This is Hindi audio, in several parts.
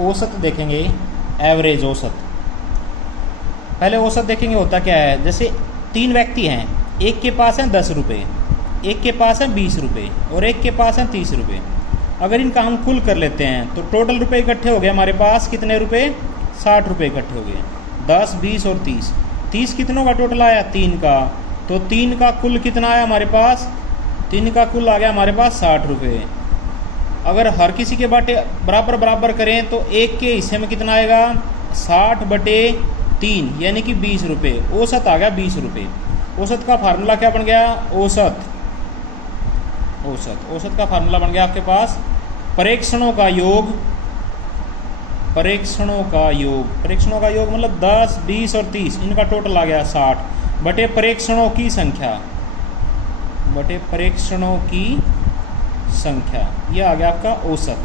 औसत देखेंगे, एवरेज औसत। पहले औसत देखेंगे होता क्या है। जैसे 3 व्यक्ति हैं, एक के पास है 10 रुपये, एक के पास है 20 रुपये और एक के पास है 30 रुपये। अगर इनका हम कुल कर लेते हैं तो टोटल रुपए इकट्ठे हो गए हमारे पास कितने रुपए, 60 रुपये इकट्ठे हो गए। 10, 20 और 30, 30 कितनों का टोटल आया, 3 का। तो 3 का कुल कितना आया हमारे पास, 3 का कुल आ गया हमारे पास 60 रुपये। अगर हर किसी के बाटे बराबर बराबर करें तो एक के हिस्से में कितना आएगा, 60/3 यानी कि 20 रुपये। औसत आ गया 20 रुपये। औसत का फार्मूला क्या बन गया, औसत का फार्मूला बन गया आपके पास परीक्षणों का योग, परीक्षणों का योग मतलब 10, 20 और 30, इनका टोटल आ गया 60 बटे परीक्षणों की संख्या, यह आ गया आपका औसत।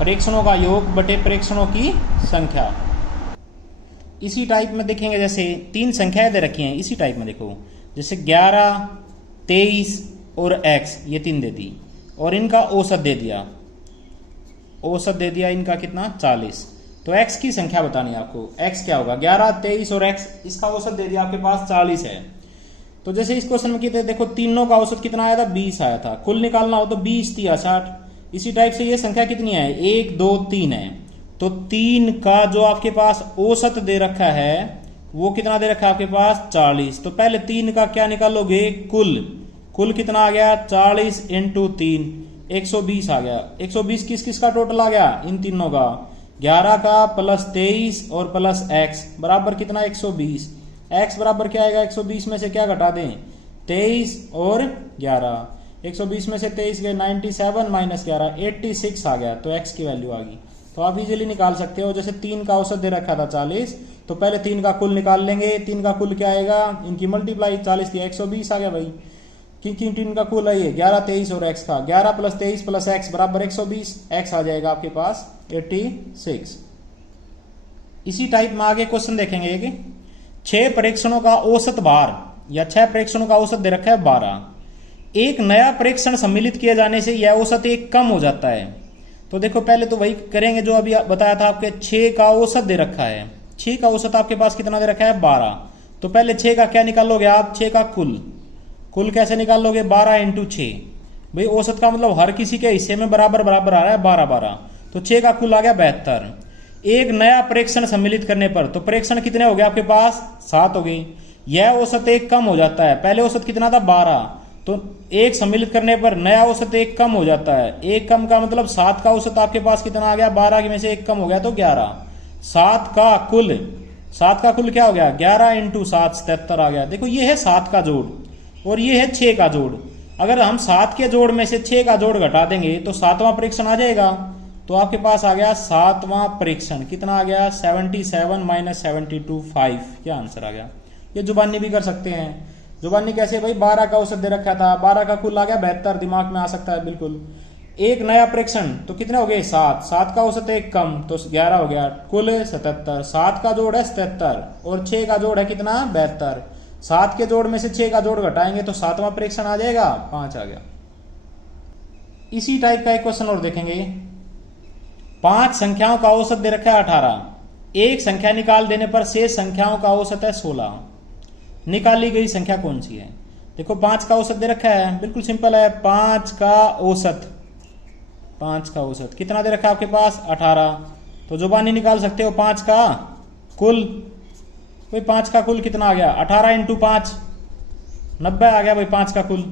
परीक्षणों का योग बटे परीक्षणों की संख्या। इसी टाइप में देखेंगे, जैसे 3 संख्याएं दे रखी हैं, इसी टाइप में देखो, जैसे 11, 23 और x, ये 3 दे दी और इनका औसत दे दिया, इनका कितना, 40। तो x की संख्या बतानी है आपको, x क्या होगा, 11, 23 और x, इसका औसत दे दिया आपके पास 40 है। तो जैसे इस क्वेश्चन में कितने, देखो तीनों का औसत कितना आया था, 20 आया था। कुल निकालना हो तो 20 या 60। इसी टाइप से ये संख्या कितनी है, 1, 2, 3 है। तो 3 का जो आपके पास औसत दे रखा है वो कितना दे रखा है आपके पास, 40। तो पहले 3 का क्या निकालोगे, कुल कितना आ गया, 40 × 3, 120 आ गया। 120 किस का टोटल आ गया, इन तीनों का, 11 का प्लस 23 और प्लस x बराबर कितना, 120। x बराबर क्या आएगा, 120 में से क्या घटा दें, 23 और 11। 120 में से 23 गए, 97 माइनस 11, 86 आ गया। तो x की वैल्यू आ गई। तो आप इजीली निकाल सकते हो। जैसे 3 का औसत दे रखा था 40, तो पहले 3 का कुल निकाल लेंगे। 3 का कुल क्या आएगा, इनकी मल्टीप्लाई, 40 दिया 120 आ गया भाई। किन 3 का कुल है ये, 11, 23 और x का, 11 प्लस 23 प्लस x बराबर 120, x आ जाएगा आपके पास 86। इसी टाइप में आगे क्वेश्चन देखेंगे कि 6 परीक्षणों का औसत भार या 6 परीक्षणों का औसत दे रखा है 12। एक नया परीक्षण सम्मिलित किए जाने से यह औसत 1 कम हो जाता है। तो देखो पहले तो वही करेंगे जो अभी बताया था आपके, 6 का औसत दे रखा है, 6 का औसत आपके पास कितना दे रखा है, 12। तो पहले 6 का क्या निकालोगे आप, 6 का कुल कैसे निकाल लोगे, 12 × 6। भाई औसत का मतलब हर किसी के हिस्से में बराबर बराबर आ रहा है, 12। तो 6 का कुल आ गया 72। एक नया परीक्षण सम्मिलित करने पर, तो परीक्षण कितने हो गए आपके पास, 7 हो गए। यह औसत 1 कम हो जाता है। पहले औसत कितना था, 12। तो 1 सम्मिलित करने पर नया औसत 1 कम हो जाता है। 1 कम का मतलब 7 का औसत आपके पास कितना आ गया, 12 में से 1 कम हो गया तो 11। 7 का कुल क्या हो गया, 11 × 7, 77 आ गया। देखो ये है 7 का जोड़ और ये है 6 का जोड़। अगर हम 7 के जोड़ में से 6 का जोड़ घटा देंगे तो 7वां परीक्षण आ जाएगा। तो आपके पास आ गया 7वां परीक्षण, कितना आ गया, 77 माइनस 72, 5, क्या आंसर आ गया। ये जुबानी भी कर सकते हैं। जुबानी कैसे भाई, 12 का औसत दे रखा था, 12 का कुल आ गया 72, दिमाग में आ सकता है बिल्कुल। एक नया परीक्षण तो कितने हो गए, 7 का औसत 1 कम तो 11 हो गया, कुल 77। 7 का जोड़ है 77 और 6 का जोड़ है कितना, 72। 7 के जोड़ में से 6 का जोड़ घटाएंगे तो 7वां परीक्षण आ जाएगा, 5 आ गया। इसी टाइप का एक क्वेश्चन और देखेंगे। 5 संख्याओं का औसत दे रखा है 18। एक संख्या निकाल देने पर शेष संख्याओं का औसत है 16। निकाली गई संख्या कौन सी है। देखो 5 का औसत दे रखा है, बिल्कुल सिंपल है। 5 का औसत कितना दे रखा है आपके पास, 18। तो जुबानी निकाल सकते हो 5 का कुल। भाई 5 का कुल कितना आ गया, 18 × 5, 90 आ गया भाई 5 का कुल।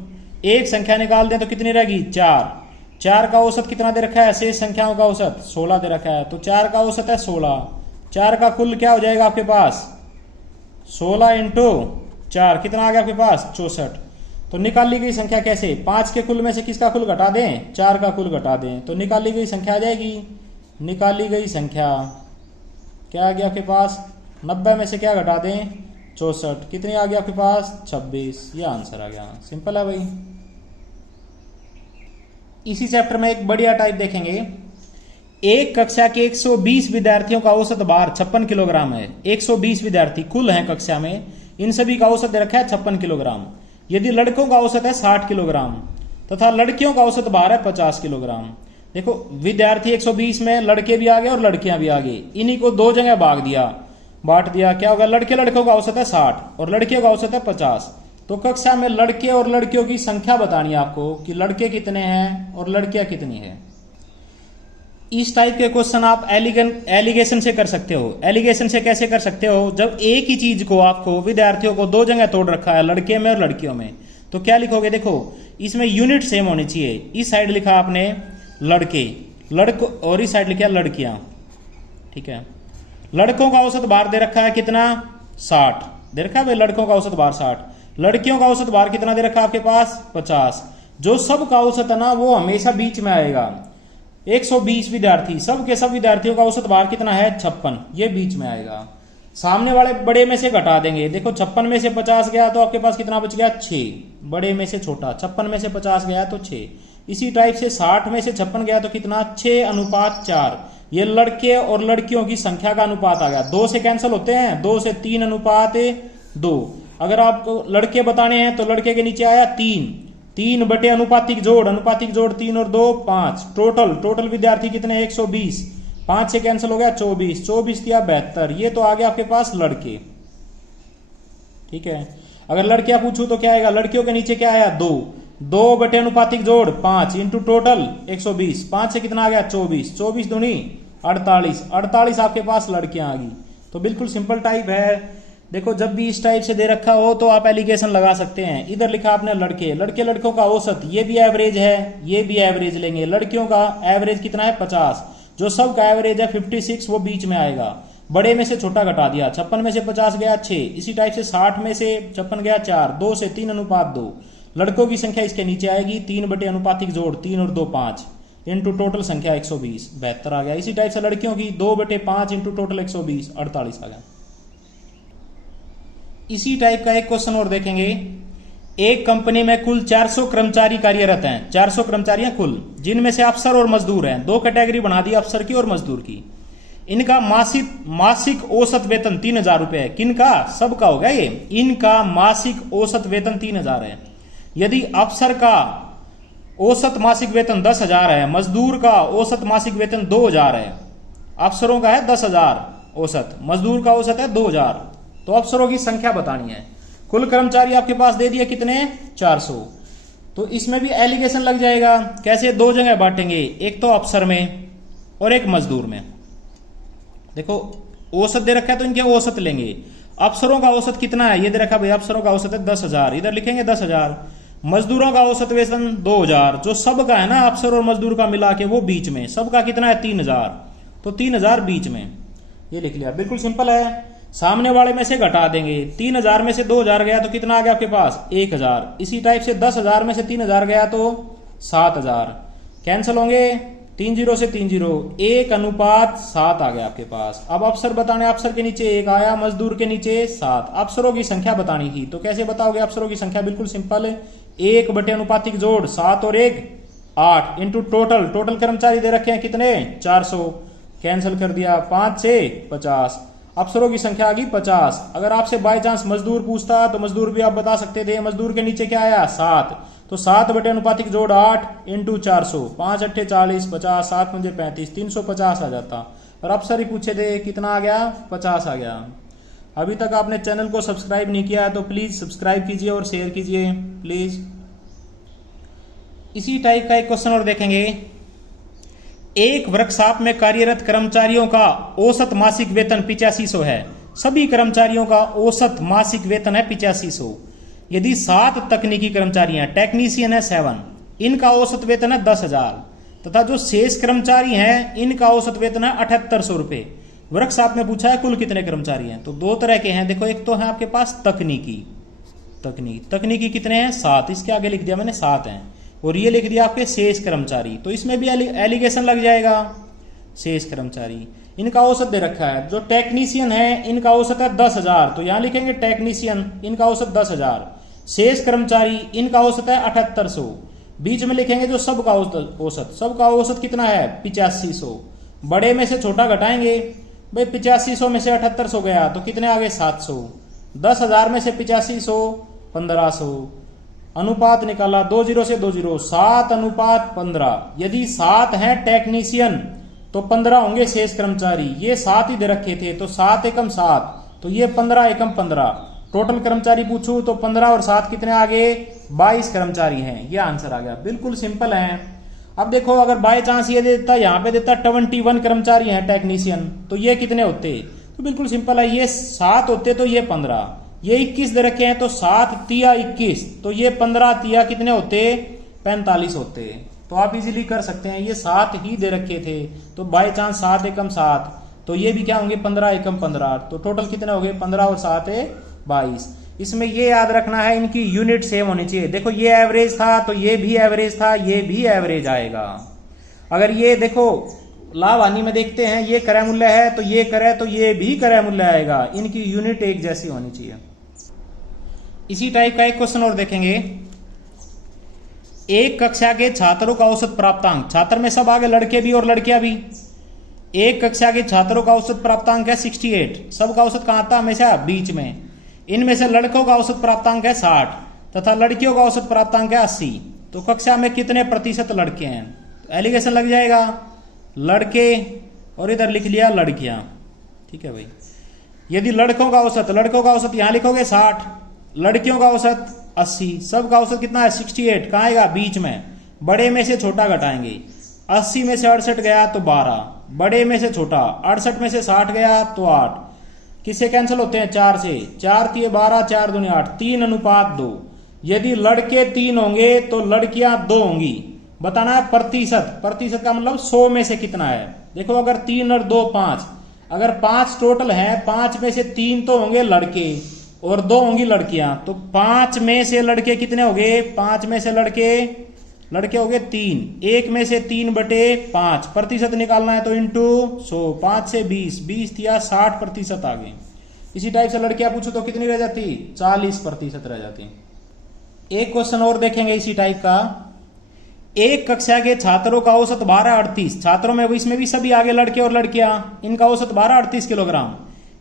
एक संख्या निकाल दें तो कितनी रहेगी, 4। 4 का औसत कितना दे रखा है, शेष संख्याओं का औसत 16 दे रखा है। तो 4 का औसत है 16। 4 का कुल क्या हो जाएगा आपके पास, 16 × 4 कितना आ गया आपके पास, 64। तो निकाली गई संख्या कैसे, 5 के कुल में से किसका कुल घटा दें, 4 का कुल घटा दें तो निकाली गई संख्या आ जाएगी। निकाली गई संख्या क्या आ गया आपके पास, 90 में से क्या घटा दें, 64, कितनी आ गया आपके पास, 26। ये आंसर आ गया, सिंपल है भाई। इसी चैप्टर में एक बढ़िया टाइप देखेंगे। एक कक्षा के 120 विद्यार्थियों का औसत भार 56 किलोग्राम है। 120 विद्यार्थी कुल हैं कक्षा में, इन सभी का औसत दे रखा है 56 किलोग्राम। यदि लड़कों का औसत है 60 किलोग्राम तथा लड़कियों का औसत भार है 50 किलोग्राम, देखो विद्यार्थी 120 में लड़के भी आ गए और लड़कियां भी आ गई, इन्हीं को दो जगह बांट दिया। क्या होगा, लड़कों का औसत है 60 और लड़कियों का औसत है 50। तो कक्षा में लड़के और लड़कियों की संख्या बतानी है आपको कि लड़के कितने हैं और लड़कियां कितनी है। इस टाइप के क्वेश्चन आप एलिगेशन से कर सकते हो। एलिगेशन से कैसे कर सकते हो, जब एक ही चीज को आपको विद्यार्थियों को दो जगह तोड़ रखा है, लड़के में और लड़कियों में, तो क्या लिखोगे, देखो इसमें यूनिट सेम होनी चाहिए। इस साइड लिखा आपने लड़कों और इस साइड लिखा लड़कियां, ठीक है। लड़कों का औसत भार दे रखा है कितना, 60 दे रखा है भाई, लड़कों का औसत भार 60। लड़कियों का औसत भार कितना दे रखा है आपके पास, 50। जो सब का औसत है ना वो हमेशा बीच में आएगा। 120 विद्यार्थी, सब के सब विद्यार्थियों का औसत भार कितना है, 56, ये बीच में आएगा। सामने वाले बड़े में से घटा देंगे, देखो 56 में से 50 गया तो आपके पास कितना बच गया, 6। बड़े में से छोटा, 56 में से 50 गया तो 6। इसी टाइप से 60 में से 56 गया तो कितना, 6:4। ये लड़के और लड़कियों की संख्या का अनुपात आ गया। 2 से कैंसिल होते हैं, 2 से 3:2। अगर आपको लड़के बताने हैं तो लड़के के नीचे आया 3 बटे अनुपातिक जोड़ 3 और 2 5। टोटल विद्यार्थी कितने, 120। 5 से कैंसिल हो गया 24 दिया 72। ये तो आ गया आपके पास लड़के, ठीक है। अगर लड़कियां पूछूं तो क्या आएगा, लड़कियों के नीचे क्या आया, 2 बटे अनुपातिक जोड़ 5 इंटू टोटल 120। 5 से कितना आ गया, 24 दूनी 48 आपके पास लड़कियां आ गई। तो बिल्कुल सिंपल टाइप है। देखो जब भी इस टाइप से दे रखा हो तो आप एलिगेशन लगा सकते हैं। इधर लिखा आपने लड़कों का औसत, ये भी एवरेज है, ये भी एवरेज लेंगे। लड़कियों का एवरेज कितना है, 50। जो सब का एवरेज है 56, वो बीच में आएगा। बड़े में से छोटा घटा दिया, 56 में से 50 गया 6। इसी टाइप से 60 में से 56 गया 4। 2 से 3:2। लड़कों की संख्या इसके नीचे आएगी, 3 बटे अनुपातिक जोड़ 3 और 2 5 इंटू टोटल संख्या 120, 72 आ गया। इसी टाइप से लड़कियों की 2 बटे 5 इंटू टोटल 120, 48 आ गया। इसी टाइप का एक क्वेश्चन और देखेंगे। एक कंपनी में कुल 400 कर्मचारी कार्यरत हैं, 400 कर्मचारी हैं कुल, जिनमें से अफसर और मजदूर हैं। 2 कैटेगरी बना दी, अफसर की और मजदूर की। इनका मासिक औसत वेतन 3000 रुपए है। किनका, सबका होगा ये। इनका मासिक औसत वेतन 3000 है। यदि अफसर का औसत मासिक वेतन 10,000 है, मजदूर का औसत मासिक वेतन 2000 है। अफसरों का है 10,000 औसत, मजदूर का औसत है 2000। तो अफसरों की संख्या बतानी है। कुल कर्मचारी आपके पास दे दिए कितने, 400। तो इसमें भी एलिगेशन लग जाएगा। कैसे, 2 जगह बांटेंगे, एक तो अफसर में और एक मजदूर में। देखो औसत दे रखा है तो इनके औसत लेंगे। अफसरों का औसत कितना है, ये दे रखा भाई, अफसरों का औसत है 10,000, इधर लिखेंगे 10,000। मजदूरों का औसत वेतन 2000, जो सबका है ना, अफसर और मजदूर का मिला के, वो बीच में। सबका कितना है, 3000, तो 3000 बीच में, ये लिख लिया। बिल्कुल सिंपल है। सामने वाले में से घटा देंगे, 3000 में से 2000 गया तो कितना आ गया आपके पास, 1000। इसी टाइप से 10,000 में से 3000 गया तो 7000। कैंसिल होंगे 3 0 से 3 0, 1:7 आ गया आपके पास। अब अफसर बताने, अफसर के नीचे 1 आया, मजदूर के नीचे 7। अफसरों की संख्या बतानी थी, तो कैसे बताओगे अफसरों की संख्या, बिल्कुल सिंपल है। 1 बटे अनुपातिक जोड़ 7 और 1 8 इंटू टोटल कर्मचारी दे रखे हैं कितने, 400। कैंसिल कर दिया, 5 से 50। अफसरों की संख्या आ गई 50। अगर आपसे बाय चांस मजदूर पूछता तो मजदूर भी आप बता सकते थे। मजदूर के नीचे क्या आया, 7, तो 7 बटे अनुपातिक जोड़ 8 इंटू 400, 5 8 40, 50, 7 5 35, 350 आ जाता। और अफसर ही पूछे थे, कितना आ गया, 50 आ गया। अभी तक आपने चैनल को सब्सक्राइब नहीं किया है तो प्लीज सब्सक्राइब कीजिए और शेयर कीजिए प्लीज। इसी टाइप का एक क्वेश्चन और देखेंगे। एक वर्कशॉप में कार्यरत कर्मचारियों का औसत मासिक वेतन 8500 है। सभी कर्मचारियों का औसत मासिक वेतन है 8500। यदि 7 तकनीकी कर्मचारी हैं, टेक्नीशियन है 7, इनका औसत वेतन है 10,000 तथा जो शेष कर्मचारी हैं इनका औसत वेतन है 7800 रुपए। वर्कशॉप में पूछा है कुल कितने कर्मचारी हैं, तो 2 तरह के हैं। देखो एक तो है आपके पास तकनीकी कितने हैं, 7, इसके आगे लिख दिया मैंने 7 हैं, और ये लिख दिया आपके शेष कर्मचारी। तो इसमें भी एलिगेशन लग जाएगा। शेष कर्मचारी, इनका औसत दे रखा है। जो टेक्नीशियन है इनका औसत है 10,000, तो यहां लिखेंगे टेक्नीशियन, इनका औसत 10,000। शेष कर्मचारी, इनका औसत है 7800। बीच में लिखेंगे जो सबका औसत, सबका औसत कितना है, 8500। बड़े में से छोटा घटाएंगे भाई, 8500 में से 7800 गया तो कितने आ गए, 700। 10,000 में से 8500, 1500। अनुपात निकाला 2 0 से 2 0, 7:15। यदि 7 है टेक्नीशियन तो 15 होंगे शेष कर्मचारी। ये 7 ही दे रखे थे तो 7 एकम 7, तो ये 15 एकम 15। टोटल कर्मचारी पूछूं तो 15 और 7 कितने आ गए, 22 कर्मचारी हैं। ये आंसर आ गया, बिल्कुल सिंपल है। अब देखो अगर बाय चांस ये देता, यहाँ पे देता 21 कर्मचारी हैं टेक्नीशियन, तो ये कितने होते, तो बिल्कुल सिंपल है, ये 7 होते तो ये 15, ये 21 दे रखे हैं तो 7 तिया 21, तो ये 15 तिया कितने होते, 45 होते। तो आप इजीली कर सकते हैं, ये 7 ही दे रखे थे तो बाय चांस 7 एकम 7, तो ये भी क्या होंगे 15 एकम 15, तो टोटल कितने हो गए 15 और 7 22। इसमें ये याद रखना है इनकी यूनिट सेम होनी चाहिए। देखो ये एवरेज था तो ये भी एवरेज था, ये भी एवरेज आएगा। अगर ये देखो लाभ हानि में देखते हैं, ये क्रय मूल्य है तो ये क्रय, तो ये भी क्रय मूल्य आएगा। इनकी यूनिट एक जैसी होनी चाहिए। इसी टाइप का एक क्वेश्चन और देखेंगे। एक कक्षा के छात्रों का औसत प्राप्तांक, छात्र में सब आगे लड़के भी और लड़कियां भी। एक कक्षा के छात्रों का औसत प्राप्तांक है 68, सबका औसत कहां था, हमेशा बीच में। इनमें से लड़कों का औसत प्राप्तांक है 60 तथा लड़कियों का औसत प्राप्तांक है 80। तो कक्षा में कितने प्रतिशत लड़के हैं, तो एलिगेशन लग जाएगा लड़के और इधर लिख लिया लड़कियां। ठीक है भाई। यदि लड़कों का औसत यहां लिखोगे 60, लड़कियों का औसत 80, सबका औसत कितना है 68, कहां आएगा बीच में। बड़े में से छोटा घटाएंगे, 80 में से 68 गया तो 12, बड़े में से छोटा 68 में से 60 गया तो 8, किससे कैंसिल होते हैं 4 से, 4 तिये 12, 4 दूनी 8, 3:2। यदि लड़के 3 होंगे तो लड़कियां 2 होंगी। बताना है प्रतिशत, प्रतिशत का मतलब 100 में से कितना है। देखो अगर 3 और 2 5, अगर 5 टोटल है, 5 में से 3 तो होंगे लड़के और 2 होंगी लड़कियां, तो 5 में से लड़के कितने हो गए, 5 में से लड़के हो गए 3, 1 में से 3/5, प्रतिशत निकालना है तो इंटू 100, 5 से 20, 20 या 60% आ गए। इसी टाइप से लड़कियां पूछो तो कितनी रह जाती, 40% रह जाती। एक क्वेश्चन और देखेंगे इसी टाइप का। एक कक्षा के छात्रों का औसत 12:38, छात्रों में इसमें भी सभी आगे लड़के और लड़कियां, इनका औसत 12:38 किलोग्राम।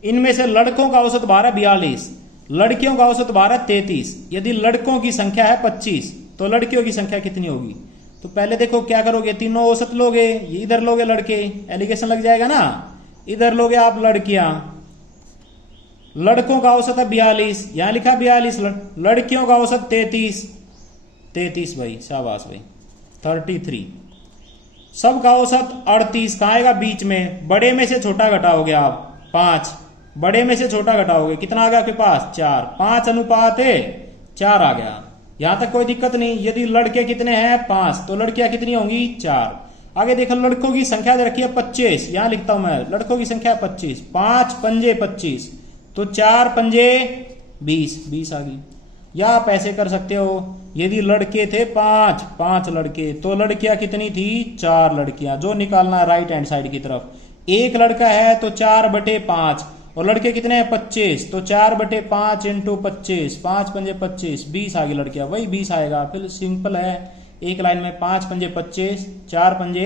इनमें से लड़कों का औसत 12:42, लड़कियों का औसत 12:33। यदि लड़कों की संख्या है 25 तो लड़कियों की संख्या कितनी होगी। तो पहले देखो क्या करोगे, तीनों औसत लोगे, ये इधर लोगे लड़के, एलिगेशन लग जाएगा ना, इधर लोगे आप लड़कियां। लड़कों का औसत है 42, यहां लिखा 42, लड़कियों का औसत 33 भाई, शाबाश भाई 33। सबका औसत 38, कहां आएगा बीच में। बड़े में से छोटा घटाओगे आप 5, बड़े में से छोटा घटाओगे कितना आ गया आपके पास 4, 5:4 आ गया। यहां तक कोई दिक्कत नहीं। यदि लड़के कितने हैं 5 तो लड़कियां कितनी होंगी 4। आगे देखो लड़कों की संख्या रखी है 25, यहां लिखता हूं मैं, लड़कों की संख्या 25, 5 पंजे 25, तो 4 पंजे 20 आ गई। या आप ऐसे कर सकते हो, यदि लड़के थे 5 लड़के तो लड़कियां कितनी थी 4 लड़कियां, जो निकालना है राइट हैंड साइड की तरफ। एक लड़का है तो 4/5 और लड़के कितने हैं 25, तो 4/5 इंटू 25, 5 पंजे 25, 20 आ गई लड़कियां, वही 20 आएगा। फिर सिंपल है, एक लाइन में 5 पंजे 25, 4 पंजे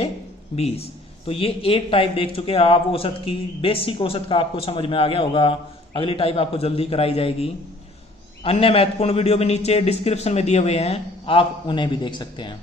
20। तो ये एक टाइप देख चुके हैं आप औसत की, बेसिक औसत का आपको समझ में आ गया होगा। अगली टाइप आपको जल्दी कराई जाएगी। अन्य महत्वपूर्ण वीडियो भी नीचे डिस्क्रिप्शन में दिए हुए हैं, आप उन्हें भी देख सकते हैं।